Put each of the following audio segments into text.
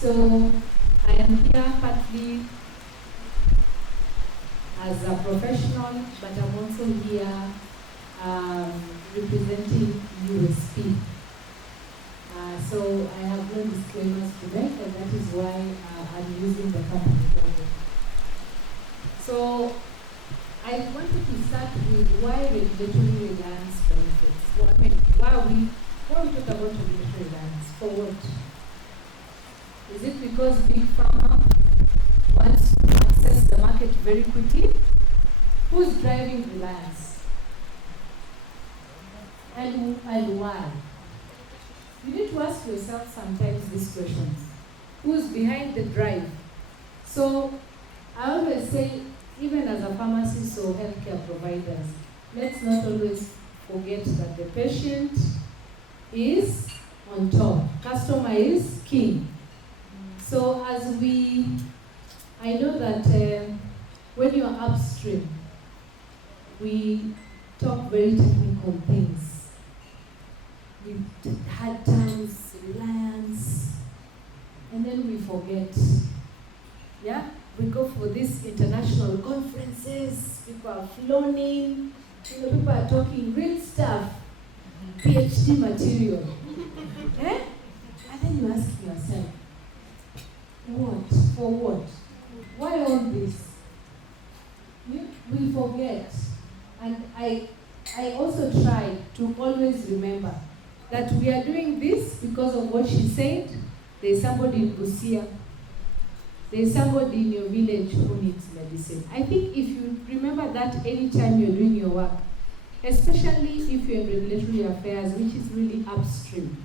So I am here partly as a professional, but I'm also here representing USP. So I have no disclaimers to make, and that is why I'm using the company logo. So I wanted to start with why regulatory reliance benefits. Well, I mean, why we talk about regulatory reliance? For what? Is it because big pharma wants to access the market very quickly? Who's driving reliance? And why? You need to ask yourself sometimes these questions. Who's behind the drive? So I always say, even as a pharmacist or healthcare providers, let's not always forget that the patient is on top. Customer is king. So I know that when you're upstream, we talk very technical things. We had times, reliance, and then we forget. Yeah? We go for these international conferences, people are flown in, people are talking real stuff, PhD material. Eh? And then you ask yourself, what? For what? Why all this? We forget. And I also try to always remember that we are doing this because of what she said. There's somebody in Busia. There's somebody in your village who needs medicine. I think if you remember that anytime you're doing your work, especially if you're in regulatory affairs, which is really upstream,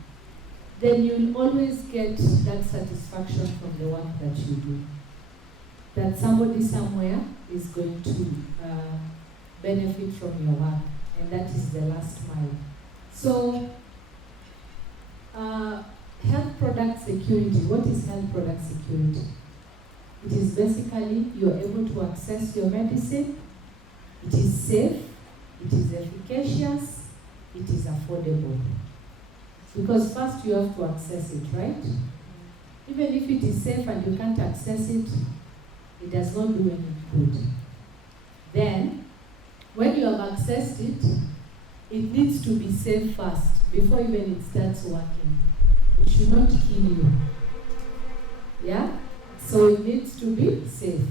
then you'll always get that satisfaction from the work that you do. That somebody somewhere is going to benefit from your work, and that is the last mile. So, health product security. What is health product security? It is basically you're able to access your medicine, it is safe, it is efficacious, it is affordable. Because first you have to access it, right? Even if it is safe and you can't access it, it does not do any good. Then, when you have accessed it, it needs to be safe first before even it starts working. It should not kill you. Yeah? So it needs to be safe.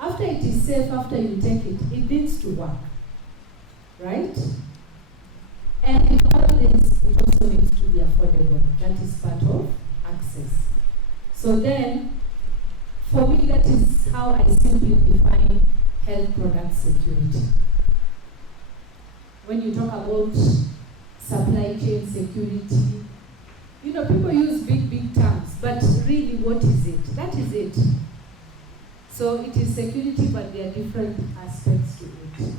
After it is safe, after you take it, it needs to work. Right? And in all this, it also needs to be affordable. That is part of access. So then, for me, that is how I simply define health product security. When you talk about supply chain security, you know, people use big terms, but really, what is it? That is it. So it is security, but there are different aspects to it.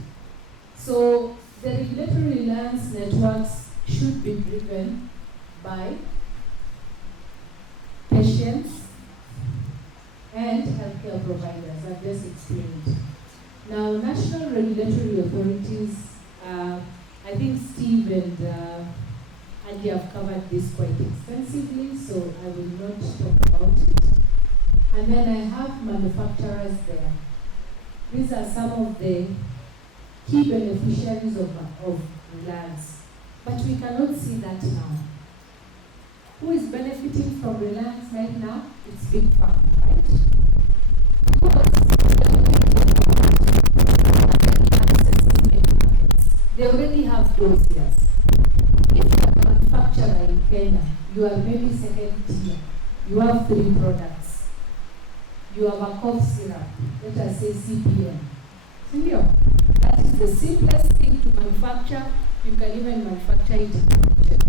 So the regulatory reliance networks should be driven by patients and healthcare providers. I've just explained. Now, national regulatory authorities, I think Steve and Andy have covered this quite extensively, so I will not talk about it. And then I have manufacturers there. These are some of the key beneficiaries of reliance. But we cannot see that now. Who is benefiting from reliance right now? It's big pharma, right? They already have those years. If you are a manufacturer in Kenya, you are maybe second tier. You have 3 products. You have a cough syrup, let us say CPM. That is the simplest thing to manufacture. You can even manufacture it in the kitchen.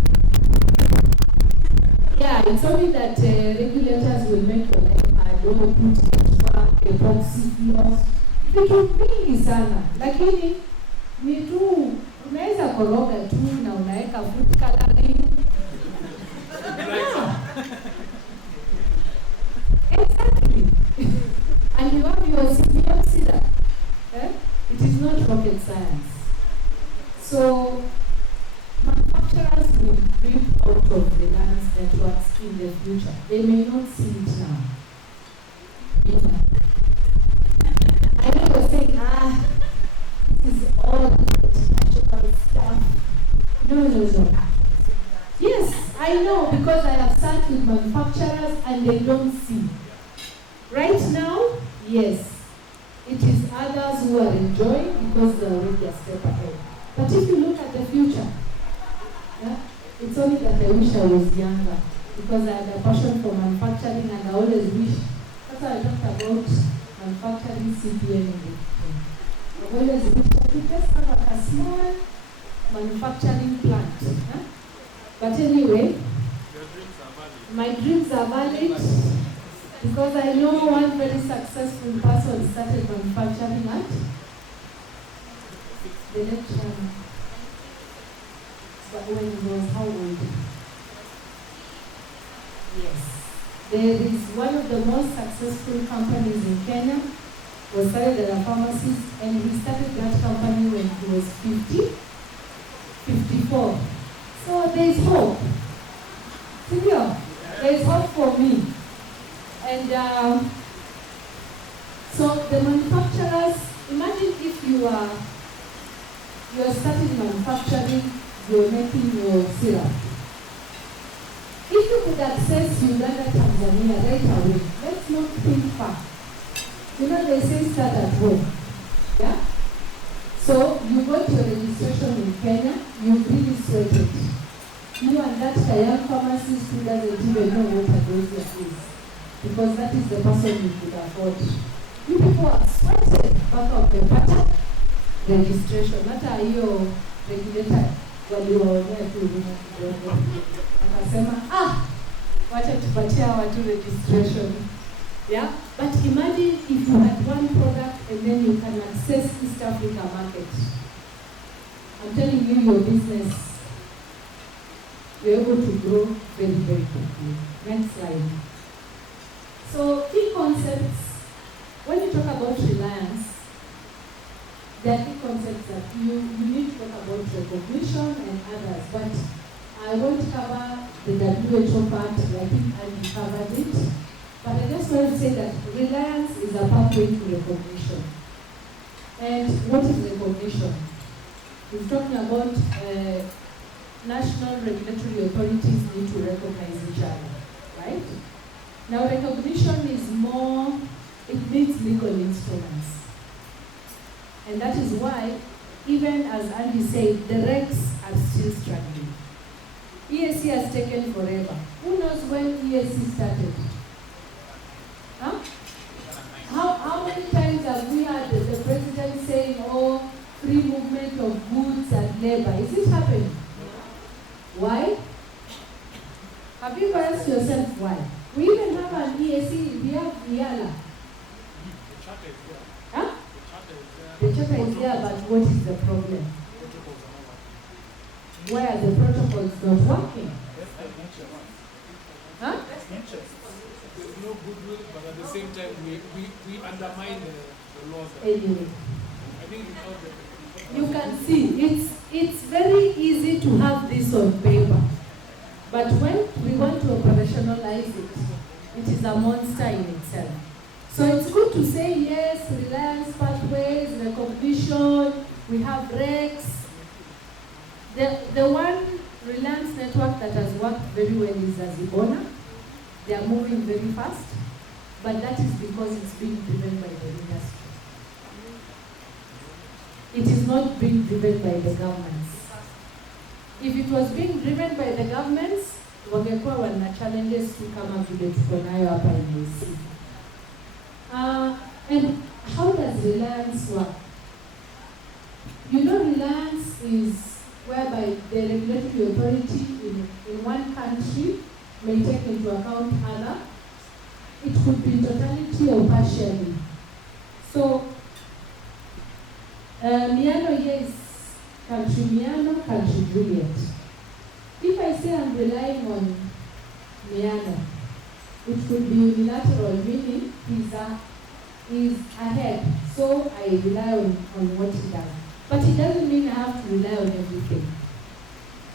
Yeah, it's only that regulators will make your life hard. Don't put extra epoxy floors. Vitu vingi sana. Lakini ni tu unaweza koroga tu na unaweka food coloring. Yeah. Exactly. And you have your CPM syrup. It is not rocket science. So manufacturers will reap out of reliance networks in the future. They may not see it now. Yeah. I know you're saying, this is all international stuff. No. Yes, I know, because I have sat with manufacturers and they don't see. Right now, yes, it is others who are enjoying because they're already a step ahead. But if you look at the future, yeah, it's only that I wish I was younger, because I had a passion for manufacturing and I always wish, that's why I talked about manufacturing CPN in the beginning. I've always wished I could just have like a small manufacturing plant. Huh? But anyway, my dreams are valid because I know one very successful person started manufacturing at the lecture. But when he was how old? Yes. There is one of the most successful companies in Kenya, was started as a pharmacist, and he started that company when he was 54. So there is hope. Senior, there is hope for me. And so the manufacturers, imagine if you are starting manufacturing, you're making your syrup. If you could access Uganda, Tanzania right away, let's not think far. You know, they say start at home. Yeah? So you got your registration in Kenya, you really sweated. You and that young pharmacist who doesn't even know what a dossier is, because that is the person you could afford. You people are sweated back of the pattern registration. Hata hiyo regulator waliwaonea tu huruma kidogo. Akasema, wacha tupatie watu registration. Yeah? But imagine if you had one product and then you can access East Africa market. I'm telling you, your business, you're able to grow very, very quickly. Next slide. So, key concepts. When you talk about Reliance, there are key concepts that you need to talk about recognition and others. But I won't cover the WHO part. I think I covered it. But I just want to say that Reliance is a pathway to recognition. And what is recognition? We're talking about national regulatory authorities need to recognize each other, right? Now recognition is more, it needs legal instruments. And that is why, even as Andy said, the regs are still struggling. EAC has taken forever. Who knows when EAC started? Huh? How many times have we had the president saying, free movement of goods and labor? Is it happening? Why? Have you asked yourself why? We even have an EAC, we have IALA. Huh? The charter is there, but what is the problem? Why are the protocols not working? Huh? There's no goodwill, but at the same time, we undermine the laws. Anyway. I think you can see, it's very easy to have this on paper. But when we want to operationalize it, it is a monster in itself. So it's good to say, yes, Reliance pathways, recognition, we have regs. The one Reliance network that has worked very well is Azibona. They are moving very fast, but that is because it's being driven by the industry. It is not being driven by the governments. If it was being driven by the governments, wangekuwa wana challenges tu kama vile tuko nayo hapa NAC. And how does Reliance work? You know, Reliance is whereby the regulatory authority in one country may take into account other. It could be totality or partially. So, Miano here is country Miano, country Juliet. If I say I'm relying on Miano, it could be unilateral, meaning he's ahead, so I rely on what he does. But it doesn't mean I have to rely on everything,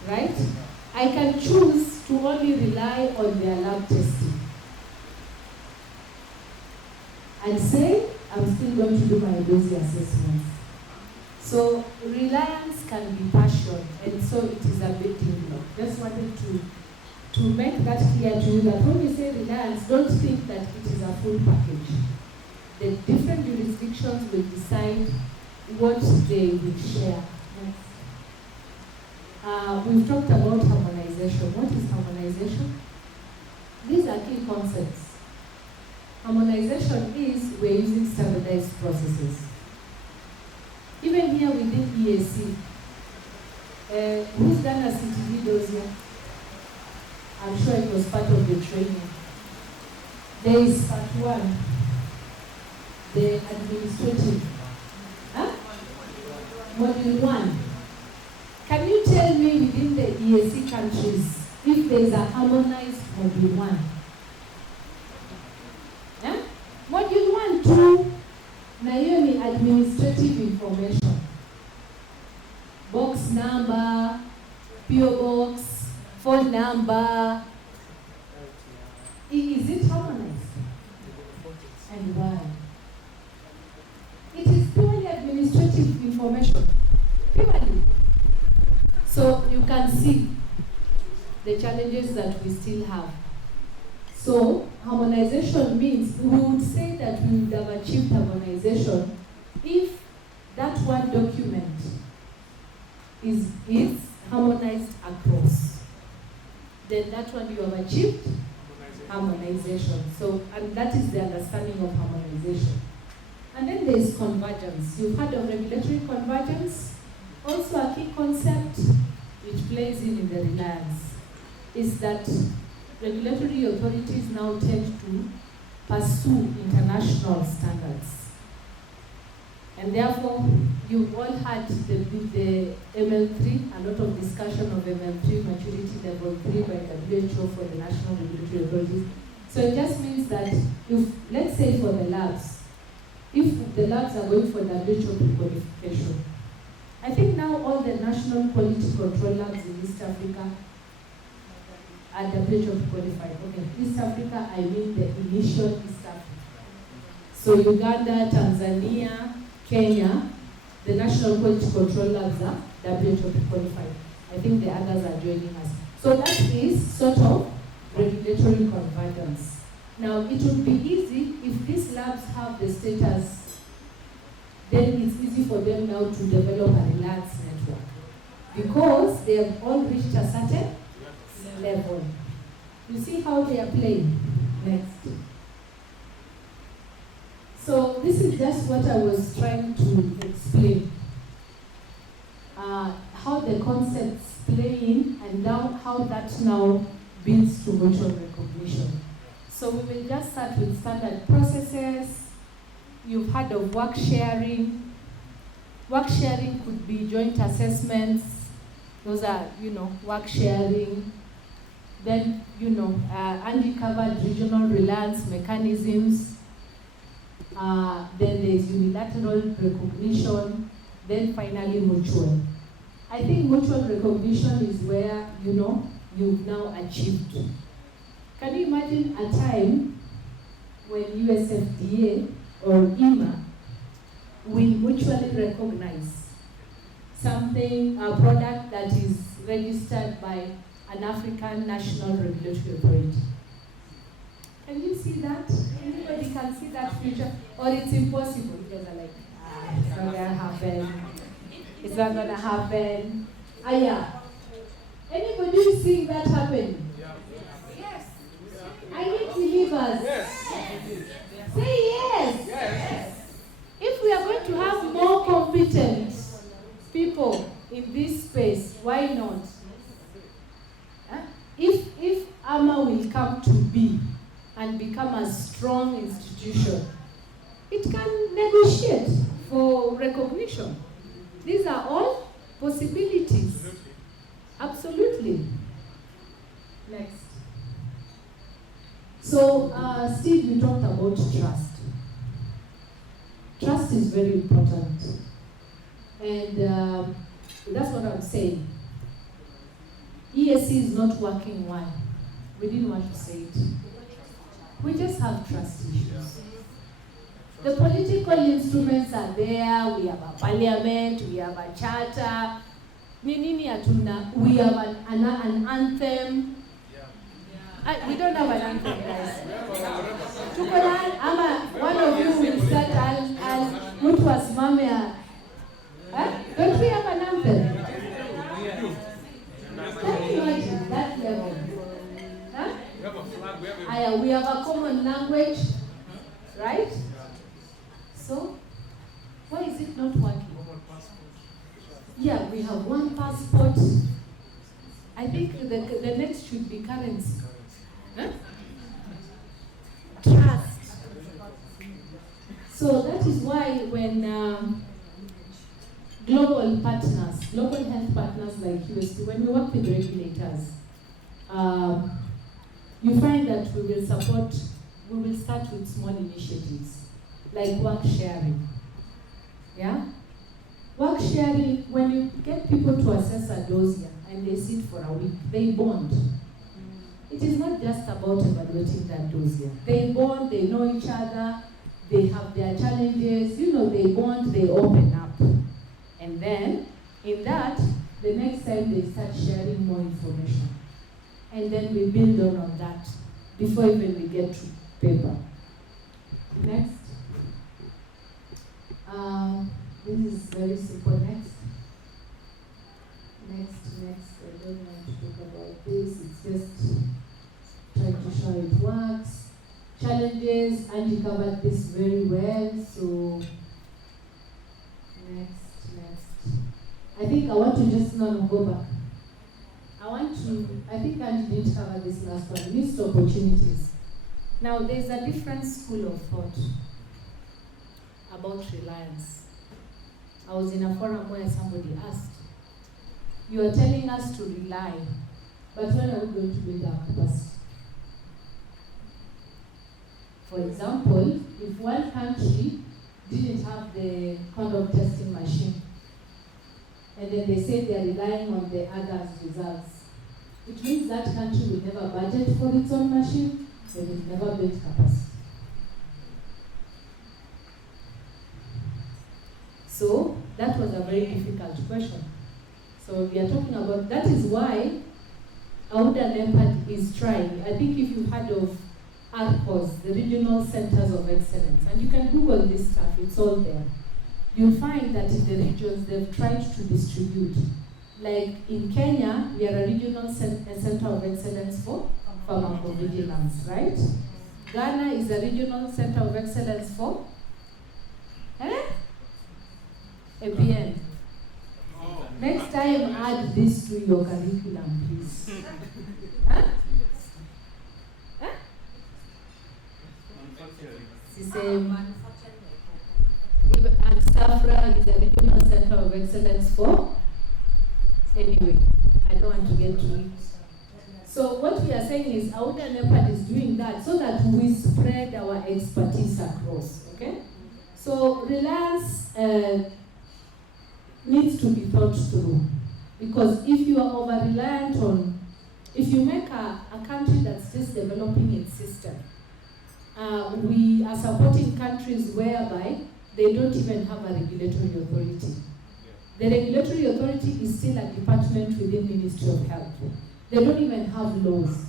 right? I can choose to only rely on their lab testing. and say, I'm still going to do my dossier assessments. So reliance can be passion, and so it is a big deal. Just wanted to make that clear to you that when we say reliance, don't think that it is a full package. The different jurisdictions will decide what they will share. We've talked about harmonization. What is harmonization? These are key concepts. Harmonization is we're using standardized processes. Even here within EAC, who's done a CTV dossier? I'm sure it was part of the training. There is part one, the administrative. Module 1. Can you tell me within the EAC countries if there is a harmonized module 1? Module 1, 2, na hiyo ni administrative information. Box number, PO box, phone number. Is it harmonized? And why? It is purely administrative information. Purely. So you can see the challenges that we still have. So harmonization means we would say that we would have achieved harmonization if that one document is harmonized across. Then that one you have achieved harmonization. So, and that is the understanding of harmonization. And then there is convergence. You've heard of regulatory convergence. Also a key concept which plays in the reliance is that regulatory authorities now tend to pursue international standards. And therefore, you've all had the ML3, a lot of discussion of ML3, maturity level 3 by WHO for the national regulatory authorities. So it just means that if, let's say for the labs, if the labs are going for WHO qualification, I think now all the national quality control labs in East Africa are WHO qualified. Okay, East Africa, I mean the initial East Africa. So Uganda, Tanzania, Kenya, the national quality control labs are WHO qualified. I think the others are joining us. So that is sort of regulatory convergence. Now, it would be easy if these labs have the status, then it's easy for them now to develop a Reliance network because they have all reached a certain level. You see how they are playing? Next. So this is just what I was trying to explain. How the concepts play in and now how that now builds to mutual recognition. So we will just start with standard processes. You've heard of work sharing. Work sharing could be joint assessments. Those are, work sharing. Then, uncovered regional reliance mechanisms. Then there's unilateral recognition. Then finally mutual. I think mutual recognition is where, you've now achieved. Can you imagine a time when USFDA or EMA will mutually recognize something, a product that is registered by an African national regulatory authority? Can you see that? Anybody can see that future? Or it's impossible because they're like, it's not gonna happen. It's not gonna happen. Yeah. Anybody seeing that happen? Yes. I need believers. Yes. Say yes. Yes. If we are going to have more competent people in this space, why not? If AMA will come to be and become a strong institution, it can negotiate for recognition. These are all possibilities. Absolutely. Next. So, Steve, you talked about trust. Trust is very important. And that's what I'm saying. EAC is not working well. We didn't want to say it. We just have trust issues. The political instruments are there. We have a parliament, we have a charter. Nini hatuna. We have an anthem. We don't have an anthem, guys. Tukola, ama one of you will start mtu asimame. Don't we have an anthem? Can you imagine that level? We have a common language, right? So, why is it not working? Yeah, we have one passport. I think the next should be currency. Trust. So that is why when global health partners like USP, when we work with regulators, you find that we will start with small initiatives, like work sharing. Yeah? Work sharing, when you get people to assess a dossier and they sit for a week, they bond. It is not just about evaluating that dossier. They bond, they know each other, they have their challenges, they bond, they open up. And then, in that, the next time they start sharing more information. And then we build on that before even we get to paper. Next. This is very simple. Next. I don't want to talk about this. It's just trying to show it works. Challenges, Angie covered this very well. So, next. I think I want to just go back. I think Angie didn't cover this last one, missed opportunities. Now, there's a different school of thought about Reliance. I was in a forum where somebody asked, you are telling us to rely, but when are we going to build our capacity? For example, if one country didn't have the condom testing machine, and then they say they are relying on the others' results, it means that country will never budget for its own machine, they will never build capacity. So that was a very difficult question. So we are talking about, that is why Auda NEPAD is trying. I think if you've heard of ARCOS, the Regional Centers of Excellence, and you can Google this stuff, it's all there. You'll find that in the regions they've tried to distribute. Like in Kenya, we are a regional center of excellence for pharmacovigilance, right? Ghana is a regional center of excellence for APN. Next time, add this to your curriculum, please. And Safra is a regional center of excellence for. Anyway, I don't want to get to it. So what we are saying is Auda NEPAD is doing that so that we spread our expertise across, okay? So Reliance needs to be thought through, because if you are over-reliant on, if you make a country that's just developing its system, we are supporting countries whereby they don't even have a regulatory authority. The regulatory authority is still a department within Ministry of Health. They don't even have laws.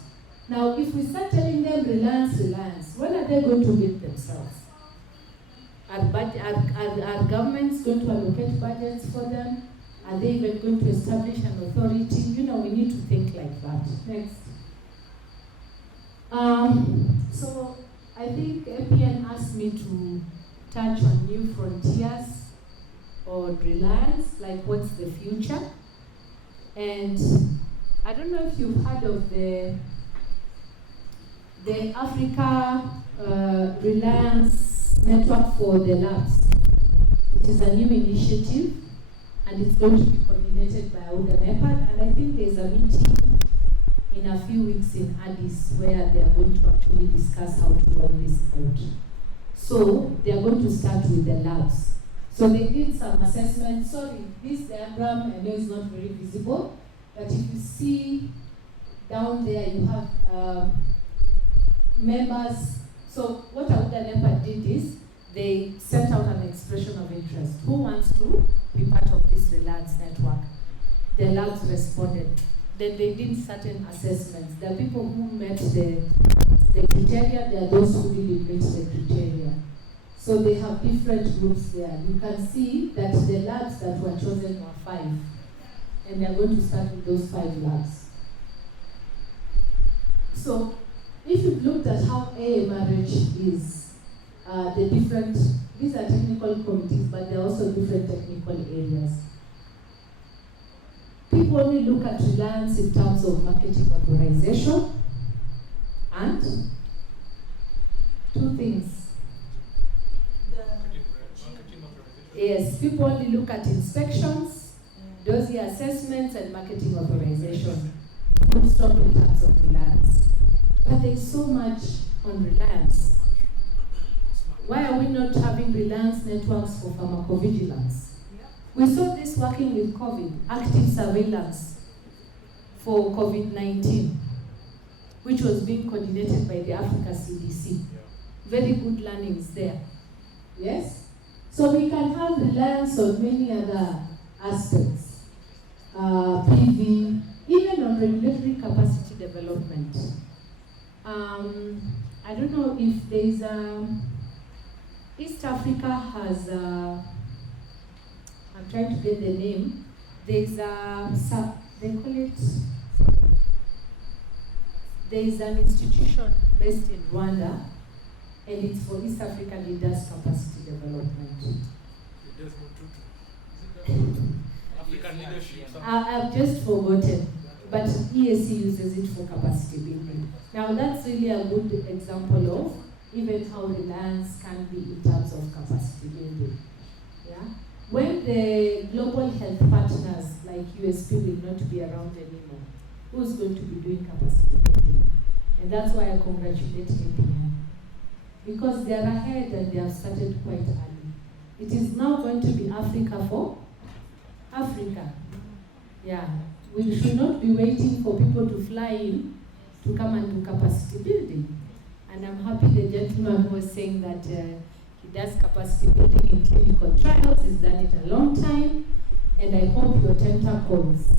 Now, if we start telling them Reliance, when are they going to build themselves? Are governments going to allocate budgets for them? Are they even going to establish an authority? We need to think like that. Next. So I think APN asked me to touch on new frontiers or Reliance, like what's the future? And I don't know if you've heard of the Africa Reliance Network for the Labs. It is a new initiative, and it's going to be coordinated by Auda NEPAD, and I think there's a meeting in a few weeks in Addis where they are going to actually discuss how to roll this out. So they are going to start with the labs. So they did some assessment. Sorry, this diagram I know is not very visible, but if you see down there, you have members. So what Auda NEPAD did is they sent out an expression of interest. Who wants to be part of this Reliance network? The labs responded. Then they did certain assessments. There are people who met the criteria, there are those who didn't meet the criteria. So they have different groups there. You can see that the labs that were chosen were 5. And they're going to start with those 5 labs. So if you've looked at how AMRH is, these are technical committees, but they're also different technical areas. People only look at Reliance in terms of marketing authorization and 2 things. Yes, people only look at inspections, dossier assessments, and marketing authorization. Full stop in terms of Reliance. But there's so much on Reliance. Why are we not having Reliance networks for pharmacovigilance? We saw this working with COVID, active surveillance for COVID-19, which was being coordinated by the Africa CDC. Very good learnings there. Yes? So we can have reliance on many other aspects. PV, even on regulatory capacity development. I don't know if there's East Africa has I'm trying to get the name. There's they call it, there's an institution based in Rwanda, and it's for East African leaders capacity development. African leadership. I've just forgotten, but ESC uses it for capacity building. Now that's really a good example of even how Reliance can be in terms of capacity building. Yeah. When the global health partners like USP will not be around anymore, who's going to be doing capacity building? And that's why I congratulate APM. Because they are ahead and they have started quite early. It is now going to be Africa for Africa. Yeah. We should not be waiting for people to fly in to come and do capacity building. And I'm happy the gentleman who was saying that he does capacity building in clinical trials. He's done it a long time. And I hope your tentacles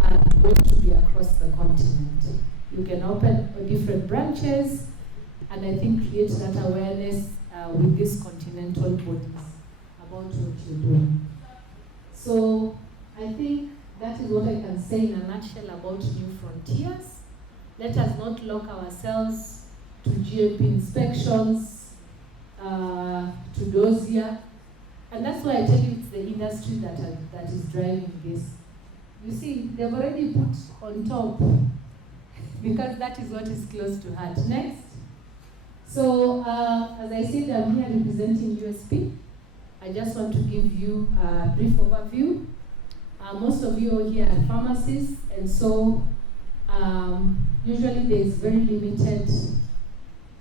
are going to be across the continent. You can open different branches and I think create that awareness with these continental bodies about what you're doing. So I think that is what I can say in a nutshell about New Frontiers. Let us not lock ourselves to GMP inspections, to dossier. And that's why I tell you it's the industry that is driving this. You see, they've already put on top, because that is what is close to heart. Next. So, as I said, I'm here representing USP. I just want to give you a brief overview. Most of you are here are pharmacists, and so usually there is very limited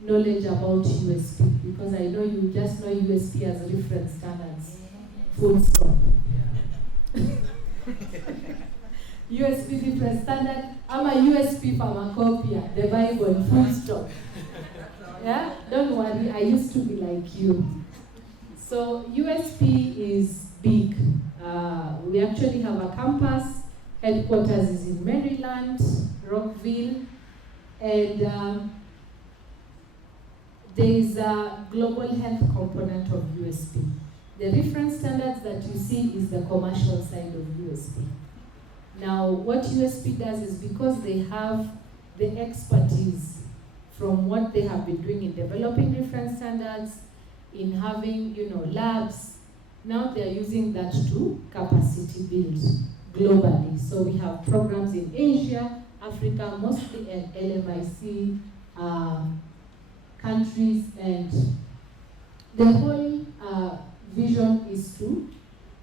knowledge about USP, because I know you just know USP as reference standards. Full stop. USP reference standard. I'm a USP Pharmacopeia, the Bible, full stop. Yeah, don't worry, I used to be like you. So USP is big. We actually have a campus. Headquarters is in Maryland, Rockville, and there is a global health component of USP. The reference standards that you see is the commercial side of USP. Now, what USP does is, because they have the expertise from what they have been doing in developing reference standards, in having, labs, now they're using that to capacity build globally. So we have programs in Asia, Africa, mostly in LMIC countries, and the whole vision is to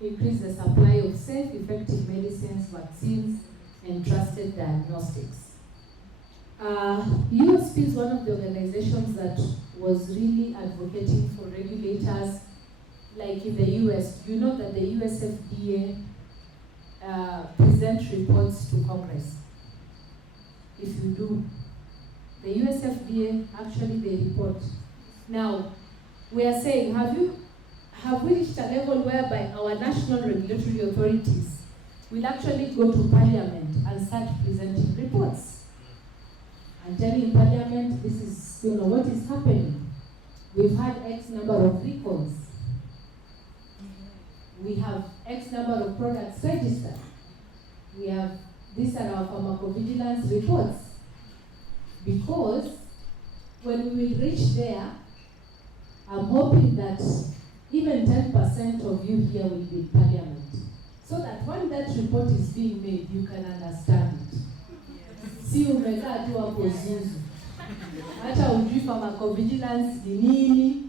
increase the supply of safe, effective medicines, vaccines, and trusted diagnostics. USP is one of the organizations that was really advocating for regulators, like in the US. You know that the US FDA presents reports to Congress. If you do, the US FDA, actually they report. Now, we are saying, have we reached a level whereby our national regulatory authorities will actually go to Parliament and start presenting reports and telling Parliament, this is, what is happening. We've had X number of recalls. We have X number of products registered. We have, these are our pharmacovigilance reports. Because when we will reach there, I'm hoping that even 10% of you here will be in Parliament. So that when that report is being made, you can understand it. Si umekaa tu hapo zuzu. Hata ujui pharmacovigilance ni nini.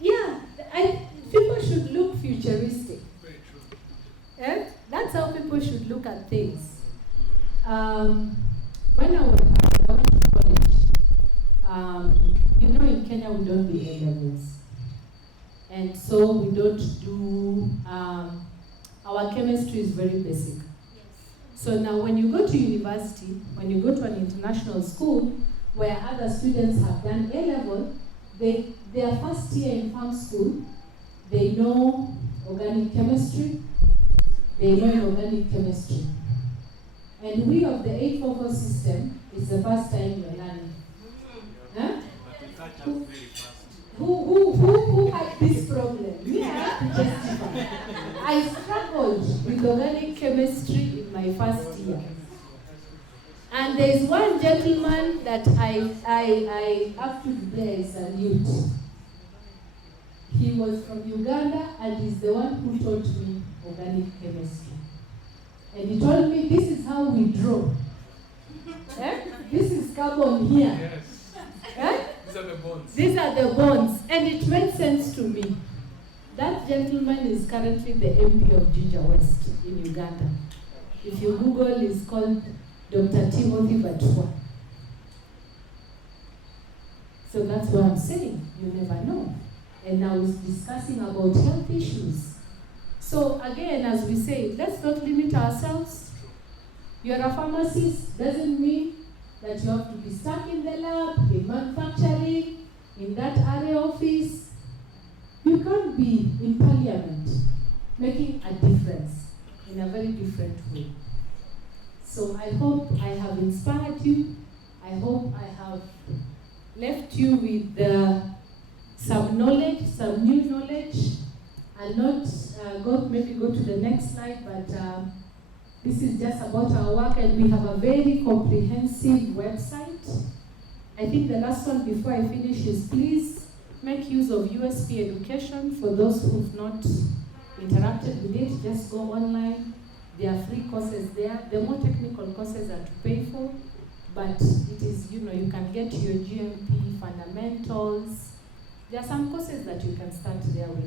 Yeah, people should look futuristic. Very true. That's how people should look at things. When I went to college, in Kenya we don't do A-levels. And so we don't do, our chemistry is very basic. Yes. So now when you go to university, when you go to an international school where other students have done A-level, their first year in pharm school, they know organic chemistry, they know inorganic chemistry. And we of the 844 system, it's the first time we're learning. Huh? Who had this problem? Me, I have to testify. I struggled with organic chemistry in my first year. And there is one gentleman that I have to declare a salute. He was from Uganda and he's the one who taught me organic chemistry. And he told me, this is how we draw. This is carbon here. Yes. These are the bonds. These are the bonds. And it made sense to me. That gentleman is currently the MP of Ginger West in Uganda. If you Google, he's called Dr. Timothy Batua. So that's what I'm saying. You never know. And now he's discussing about health issues. So again, as we say, let's not limit ourselves. You're a pharmacist, doesn't mean that you have to be stuck in the lab, in manufacturing, in that area office. You can be in Parliament, making a difference in a very different way. So I hope I have inspired you. I hope I have left you with some knowledge, some new knowledge. I'll not maybe go to the next slide, but this is just about our work, and we have a very comprehensive website. I think the last one before I finish is please make use of USP Education. For those who've not interacted with it, just go online. There are free courses there. The more technical courses are to pay for, but it is, you can get your GMP fundamentals. There are some courses that you can start there with.